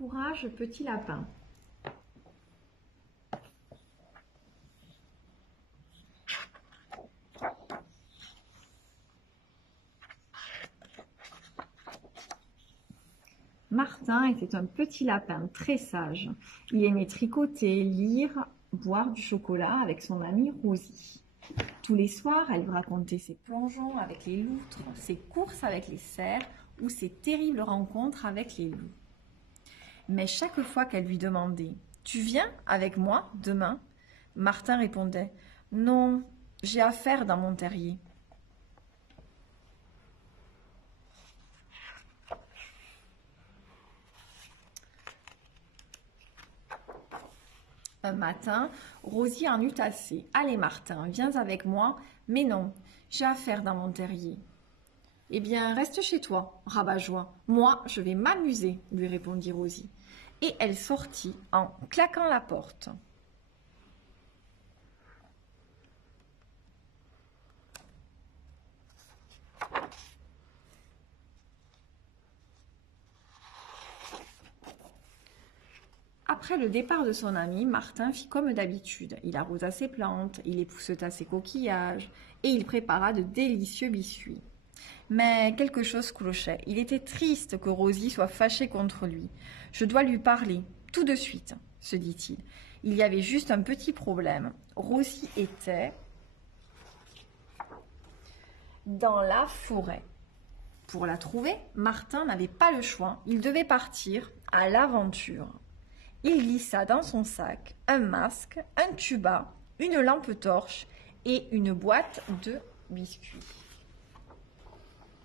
Courage, petit lapin. Martin était un petit lapin très sage. Il aimait tricoter, lire, boire du chocolat avec son amie Rosie. Tous les soirs, elle lui racontait ses plongeons avec les loutres, ses courses avec les cerfs ou ses terribles rencontres avec les loups. Mais chaque fois qu'elle lui demandait « Tu viens avec moi demain ?» Martin répondait « Non, j'ai affaire dans mon terrier. » Un matin, Rosie en eut assez. « Allez Martin, viens avec moi. » « Mais non, j'ai affaire dans mon terrier. »« Eh bien, reste chez toi, rabat-joie. Moi, je vais m'amuser, » lui répondit Rosie. Et elle sortit en claquant la porte. Après le départ de son ami, Martin fit comme d'habitude. Il arrosa ses plantes, il épousseta ses coquillages et il prépara de délicieux biscuits. Mais quelque chose clochait. Il était triste que Rosie soit fâchée contre lui. « Je dois lui parler, tout de suite, » se dit-il. Il y avait juste un petit problème. Rosie était dans la forêt. Pour la trouver, Martin n'avait pas le choix. Il devait partir à l'aventure. Il glissa dans son sac un masque, un tuba, une lampe torche et une boîte de biscuits.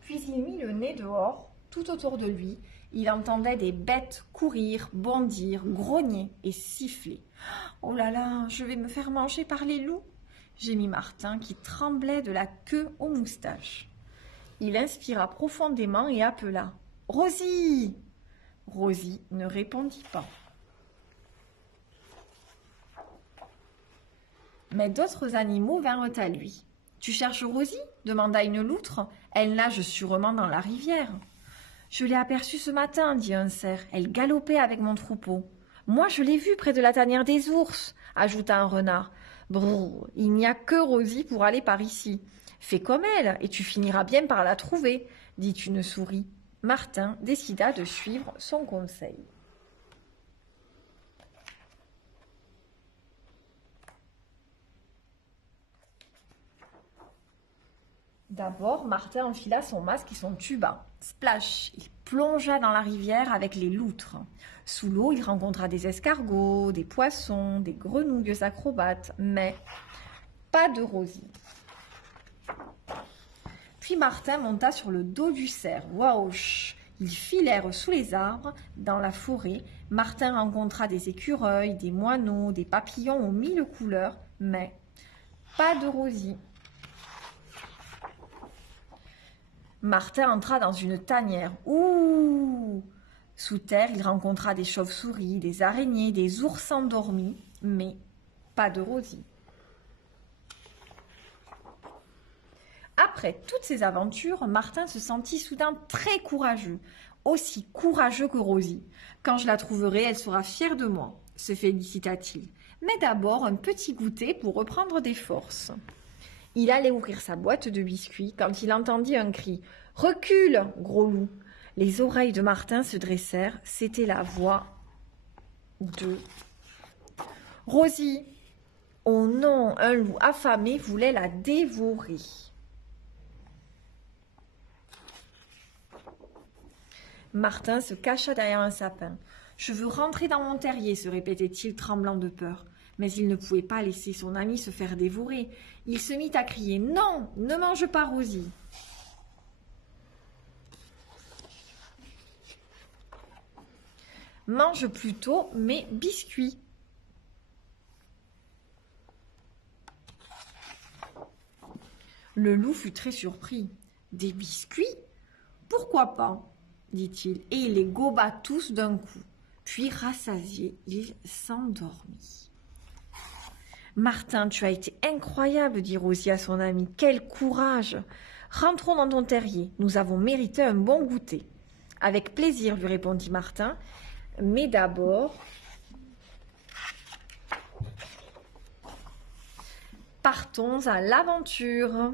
Puis il mit le nez dehors, tout autour de lui. Il entendait des bêtes courir, bondir, grogner et siffler. « Oh là là, je vais me faire manger par les loups !» gémit Martin qui tremblait de la queue aux moustaches. Il inspira profondément et appela « Rosie !» Rosie ne répondit pas. Mais d'autres animaux vinrent à lui. « Tu cherches Rosie ?» demanda une loutre. « Elle nage sûrement dans la rivière. »« Je l'ai aperçue ce matin, » dit un cerf. « Elle galopait avec mon troupeau. »« Moi, je l'ai vue près de la tanière des ours, » ajouta un renard. « Brrr, il n'y a que Rosie pour aller par ici. Fais comme elle, et tu finiras bien par la trouver, » dit une souris. Martin décida de suivre son conseil. D'abord, Martin enfila son masque et son tuba. Splash! Il plongea dans la rivière avec les loutres. Sous l'eau, il rencontra des escargots, des poissons, des grenouilles acrobates, mais pas de Rosie. Puis Martin monta sur le dos du cerf. Waouh! Ils filèrent sous les arbres, dans la forêt. Martin rencontra des écureuils, des moineaux, des papillons aux 1000 couleurs, mais pas de Rosie. Martin entra dans une tanière. Ouh! Sous terre, il rencontra des chauves-souris, des araignées, des ours endormis, mais pas de Rosie. Après toutes ces aventures, Martin se sentit soudain très courageux, aussi courageux que Rosie. « Quand je la trouverai, elle sera fière de moi », se félicita-t-il. Mais d'abord, un petit goûter pour reprendre des forces. Il allait ouvrir sa boîte de biscuits quand il entendit un cri. « Recule, gros loup !» Les oreilles de Martin se dressèrent. C'était la voix de Rosie. Oh non, un loup affamé voulait la dévorer. Martin se cacha derrière un sapin. « Je veux rentrer dans mon terrier » se répétait-il, tremblant de peur. Mais il ne pouvait pas laisser son ami se faire dévorer. Il se mit à crier « Non, ne mange pas Rosie !» « Mange plutôt mes biscuits !» Le loup fut très surpris. « Des biscuits ? Pourquoi pas ?» dit-il, et il les goba tous d'un coup. Puis, rassasié, il s'endormit. « Martin, tu as été incroyable, » dit Rosie à son ami. « Quel courage ! Rentrons dans ton terrier, nous avons mérité un bon goûter. » Avec plaisir, lui répondit Martin. Mais d'abord, partons à l'aventure.